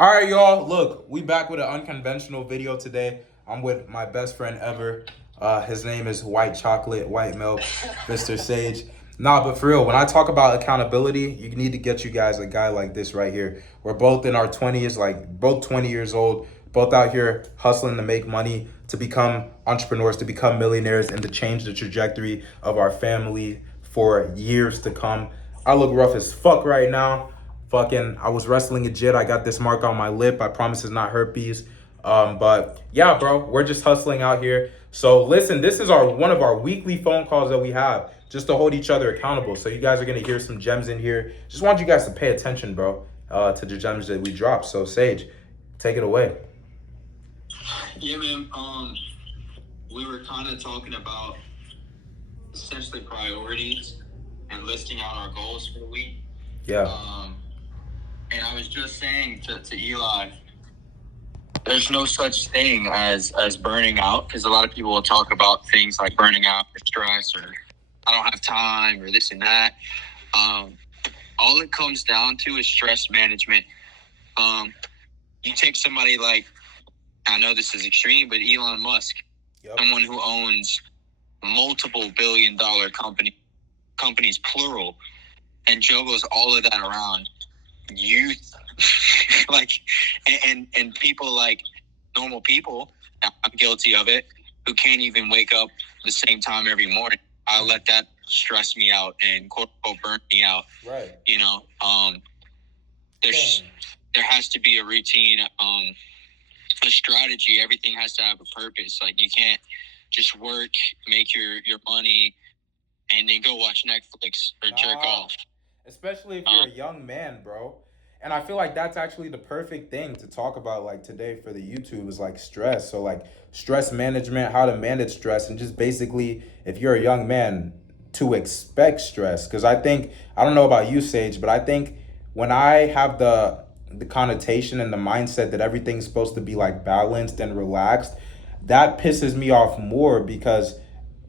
All right, y'all. Look, we back with an unconventional video today. I'm with my best friend ever. His name is White Chocolate, White Milk, Mr. Sage. Nah, but for real, when I talk about accountability, you need to get you guys a guy like this right here. We're both in our 20s, like both 20 years old, both out here hustling to make money, to become entrepreneurs, to become millionaires, and to change the trajectory of our family for years to come. I look rough as fuck right now. Fucking, I was wrestling a jit. I got this mark on my lip. I promise it's not herpes. But yeah, bro, we're just hustling out here. So listen, this is our one of our weekly phone calls that we have just to hold each other accountable. So you guys are gonna hear some gems in here. Just want you guys to pay attention, bro, to the gems that we drop. So Sage, take it away. Yeah, man. We were kind of talking about essentially priorities and listing out our goals for the week. Yeah. And I was just saying to Eli, there's no such thing as burning out, because a lot of people will talk about things like burning out or stress or I don't have time or this and that. All it comes down to is stress management. You take somebody like, I know this is extreme, but Elon Musk, someone who owns multiple billion-dollar companies, plural, and juggles all of that around. Youth, like, and people like normal people, I'm guilty of it, who can't even wake up the same time every morning. I let that stress me out and quote unquote burn me out. Right. You know, there has to be a routine, a strategy. Everything has to have a purpose. Like, you can't just work, make your money, and then go watch Netflix or jerk off. Especially if you're a young man, bro. And I feel like that's actually the perfect thing to talk about like today for the YouTube is like stress. So like stress management, how to manage stress, and just basically if you're a young man to expect stress. Because I don't know about you, Sage, but I think when I have the connotation and the mindset that everything's supposed to be like balanced and relaxed, that pisses me off more because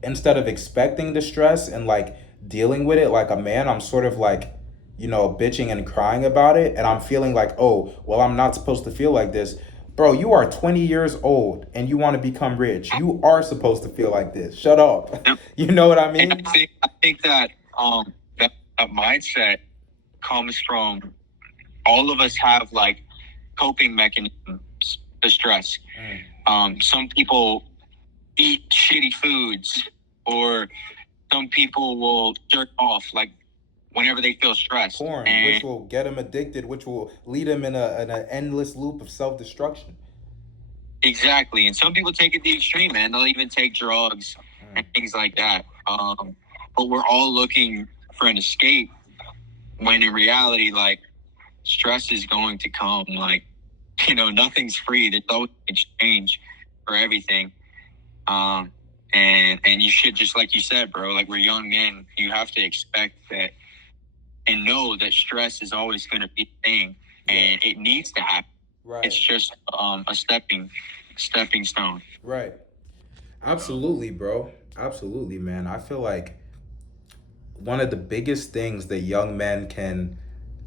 instead of expecting the stress and like dealing with it like a man, I'm sort of like, bitching and crying about it. And I'm feeling like, oh, well, I'm not supposed to feel like this. Bro, you are 20 years old and you want to become rich. You are supposed to feel like this. Shut up. You know what I mean? And I think that that mindset comes from all of us have like coping mechanisms to stress. Some people eat shitty foods, or some people will jerk off like whenever they feel stressed. Porn, which will get them addicted, which will lead them in an endless loop of self-destruction. Exactly. And some people take it the extreme, man. They'll even take drugs and things like that. But we're all looking for an escape when in reality, like, stress is going to come. Like, nothing's free. There's always exchange for everything. And you should, just like you said, bro, like, we're young men, you have to expect that and know that stress is always going to be a thing, and it needs to happen. Right. It's just a stepping stone. Right. Absolutely, bro. Absolutely, man. I feel like one of the biggest things that young men can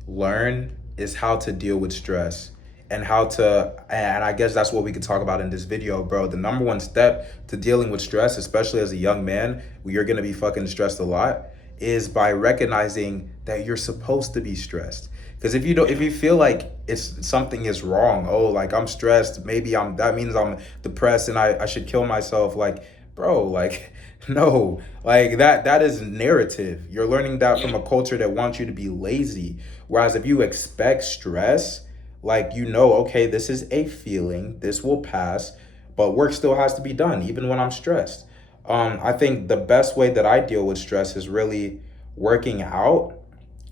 learn is how to deal with stress and and I guess that's what we could talk about in this video, bro. The number one step to dealing with stress, especially as a young man, where you're going to be fucking stressed a lot, is by recognizing that you're supposed to be stressed. Because if you feel like something is wrong, oh, like I'm stressed, maybe that means I'm depressed and I should kill myself. Like, bro, like, no, like that is narrative. You're learning that from a culture that wants you to be lazy. Whereas if you expect stress, like, okay, this is a feeling, this will pass, but work still has to be done, even when I'm stressed. I think the best way that I deal with stress is really working out.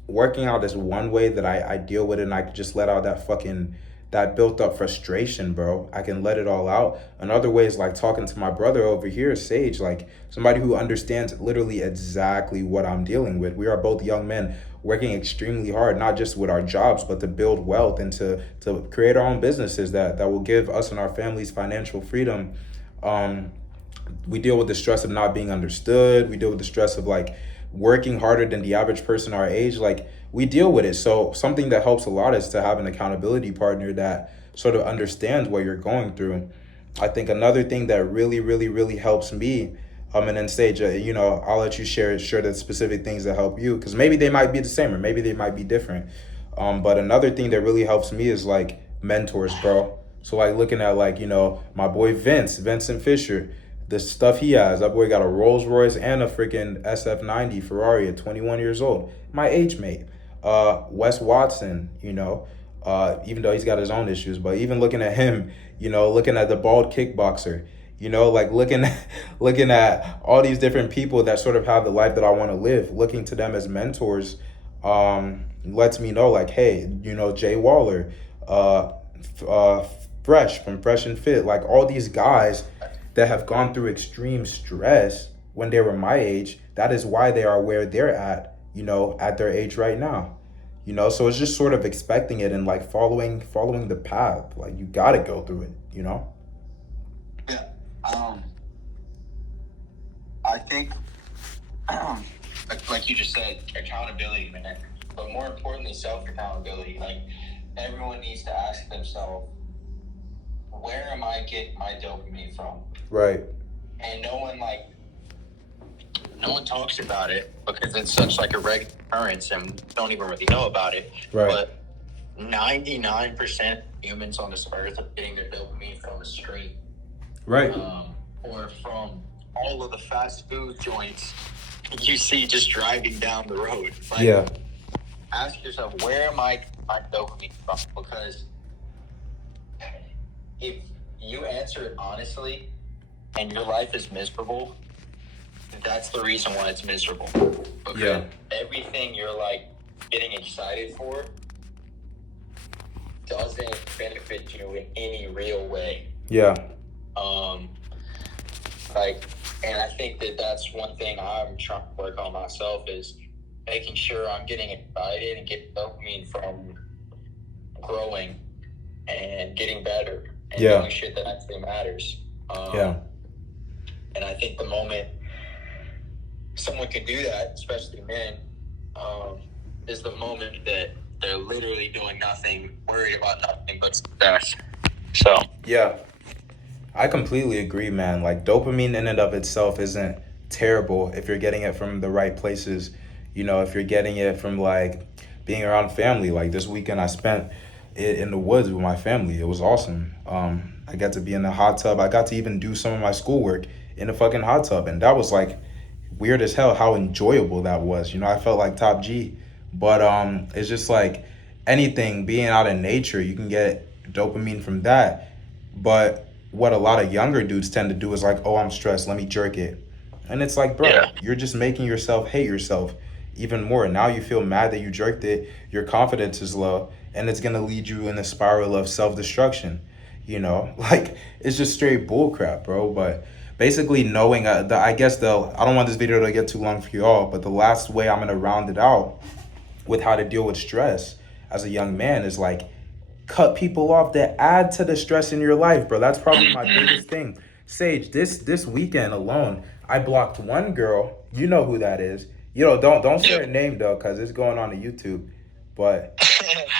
Working out is one way that I deal with it, and I can just let out that built up frustration, bro. I can let it all out. Another way is like talking to my brother over here, Sage, like somebody who understands literally exactly what I'm dealing with. We are both young men working extremely hard, not just with our jobs, but to build wealth and to create our own businesses that will give us and our families financial freedom. We deal with the stress of not being understood. We deal with the stress of like working harder than the average person our age. Like, we deal with it. So something that helps a lot is to have an accountability partner that sort of understands what you're going through. I think another thing that really, really, really helps me, and then Sage, I'll let you share the specific things that help you, because maybe they might be the same or maybe they might be different. But another thing that really helps me is like mentors, bro. So like looking at like my boy Vincent Fisher, the stuff he has. That boy got a Rolls Royce and a freaking SF90 Ferrari at 21 years old. My age mate. Wes Watson, even though he's got his own issues, but even looking at him, looking at the bald kickboxer, like looking at all these different people that sort of have the life that I want to live, looking to them as mentors, lets me know like, hey, Jay Waller, Fresh from Fresh and Fit, like all these guys that have gone through extreme stress when they were my age. That is why they are where they're at, at their age right now. So it's just sort of expecting it and like following the path. Like you gotta go through it. Yeah. I think, like you just said, accountability, man. But more importantly, self accountability. Like everyone needs to ask themselves, where am I getting my dopamine from? Right. And no one talks about it because it's such like a regular occurrence and don't even really know about it. Right. But 99% of humans on this earth are getting their dopamine from a screen. Right. Or from all of the fast food joints you see just driving down the road. Like, yeah. Ask yourself, where am I getting my dopamine from? Because if you answer it honestly and your life is miserable, that's the reason why it's miserable. Because Yeah. everything you're like getting excited for doesn't benefit you in any real way. Yeah. And I think that's one thing I'm trying to work on myself is making sure I'm getting excited and getting dopamine from growing and getting better and doing shit that actually matters. And I think the moment someone can do that, especially men, is the moment that they're literally doing nothing, worried about nothing but success. So Yeah. I completely agree, man. Like dopamine in and of itself isn't terrible if you're getting it from the right places. If you're getting it from like being around family. Like this weekend, I spent it in the woods with my family. It was awesome. I got to be in the hot tub. I got to even do some of my schoolwork in the fucking hot tub, and that was like weird as hell how enjoyable that was. I felt like top G. But it's just like anything being out in nature, you can get dopamine from that. But what a lot of younger dudes tend to do is like, oh, I'm stressed, let me jerk it. And it's like, bro, you're just making yourself hate yourself even more. Now you feel mad that you jerked it, your confidence is low, and it's gonna lead you in a spiral of self-destruction. Like it's just straight bullcrap, bro. But basically knowing, I guess I don't want this video to get too long for y'all, but the last way I'm gonna round it out with how to deal with stress as a young man is like cut people off that add to the stress in your life, bro. That's probably my biggest thing. Sage, this weekend alone, I blocked one girl. You know who that is. Don't say her name though, cause it's going on to YouTube. But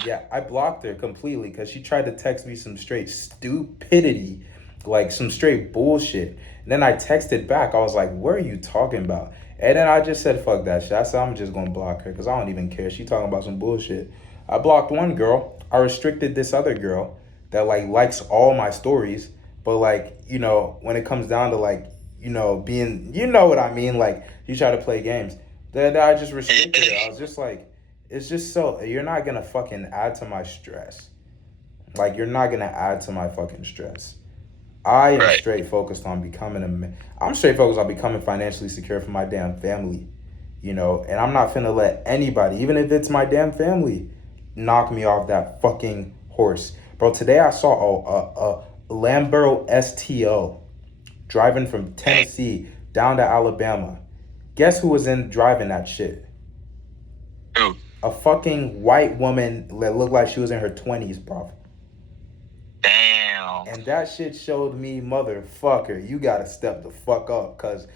yeah, I blocked her completely because she tried to text me some straight stupidity, like some straight bullshit. And then I texted back. I was like, "What are you talking about?" And then I just said, "Fuck that shit." I said, "I'm just gonna block her because I don't even care. She talking about some bullshit." I blocked one girl. I restricted this other girl that like likes all my stories, but like when it comes down to like being what I mean, like you try to play games. That I just restricted her. I was just like, it's just so you're not gonna fucking add to my stress. Like you're not gonna add to my fucking stress. I am straight focused on becoming I'm straight focused on becoming financially secure for my damn family. And I'm not finna let anybody, even if it's my damn family, knock me off that fucking horse. Bro, today I saw a Lambo STO driving from Tennessee down to Alabama. Guess who was in driving that shit? Who? A fucking white woman that looked like she was in her 20s, bro. Damn. And that shit showed me, motherfucker, you gotta step the fuck up. Cause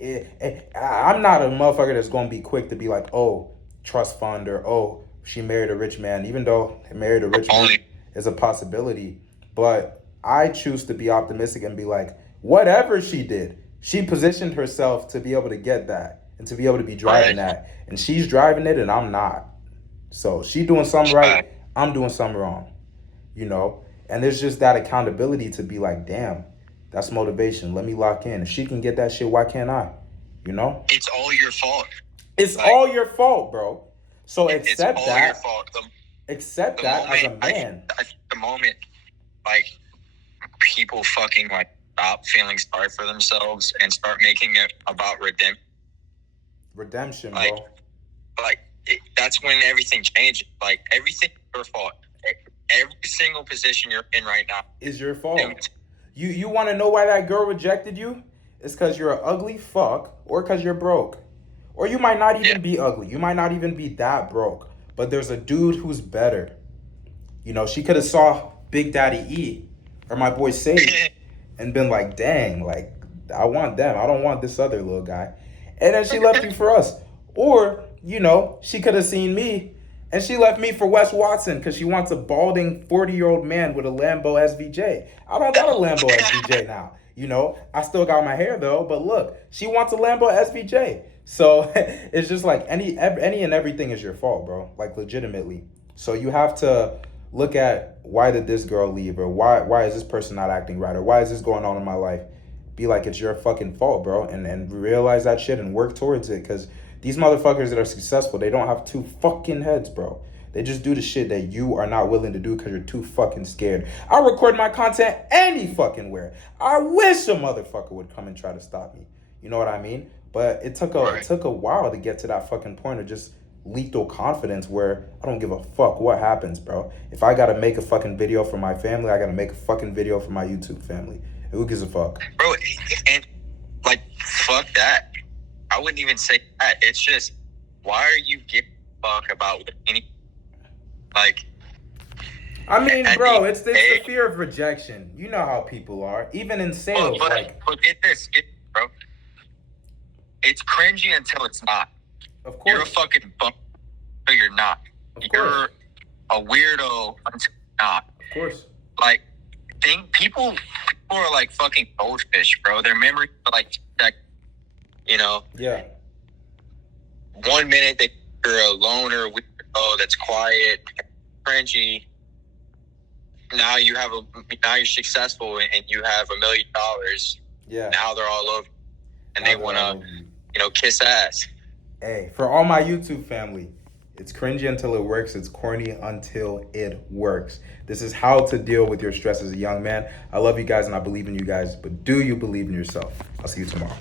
I'm not a motherfucker that's gonna be quick to be like, oh, trust fund, or oh, she married a rich man, even though married a rich man is a possibility. But I choose to be optimistic and be like, whatever she did, she positioned herself to be able to get that and to be able to be driving that. And she's driving it and I'm not. So she doing something right, I'm doing something wrong, you know? And there's just that accountability to be like, damn, that's motivation. Let me lock in. If she can get that shit, why can't I? You know? It's all your fault. It's all your fault, bro. So accept all that. Your fault. Accept that as a man. I think the moment, like, people fucking, like, stop feeling sorry for themselves and start making it about redemption, like, bro. Like, that's when everything changes. Like, everything's your fault. Every single position you're in right now is your fault. You want to know why that girl rejected you? It's because you're an ugly fuck, or because you're broke. Or you might not even be ugly. You might not even be that broke. But there's a dude who's better. You know, she could have saw Big Daddy E or my boy Sage and been like, dang, like, I want them. I don't want this other little guy. And then she left you for us. Or, you know, she could have seen me and she left me for Wes Watson because she wants a balding 40-year-old man with a Lambo SVJ. I don't got a Lambo SVJ now. You know, I still got my hair though, but look, she wants a Lambo SVJ. So it's just like any and everything is your fault, bro. Like legitimately. So you have to look at why did this girl leave, or why is this person not acting right, or why is this going on in my life. Be like, it's your fucking fault, bro, and realize that shit and work towards it. Because these motherfuckers that are successful, they don't have two fucking heads, bro. They just do the shit that you are not willing to do because you're too fucking scared. I record my content any fucking where. I wish a motherfucker would come and try to stop me. You know what I mean? But it took a while to get to that fucking point of just lethal confidence where I don't give a fuck what happens, bro. If I gotta make a fucking video for my family, I gotta make a fucking video for my YouTube family. Who gives a fuck? Bro, and like, fuck that. I wouldn't even say that. It's just, why are you giving a fuck about any, like... I mean, bro, it's the fear of rejection. You know how people are. Even in sales, but get this, bro. It's cringy until it's not. Of course. You're a fucking bum, but you're not. You're a weirdo until you're not. Of course. Like, people are like fucking goldfish, bro. Their memory are like that, you know? Yeah. 1 minute you're a loner, weirdo that's quiet, cringy. Now you're successful and you have $1 million. Yeah. Now they're all over, and they want to, kiss ass. Hey, for all my YouTube family, it's cringy until it works. It's corny until it works. This is how to deal with your stress as a young man. I love you guys and I believe in you guys, but do you believe in yourself? I'll see you tomorrow.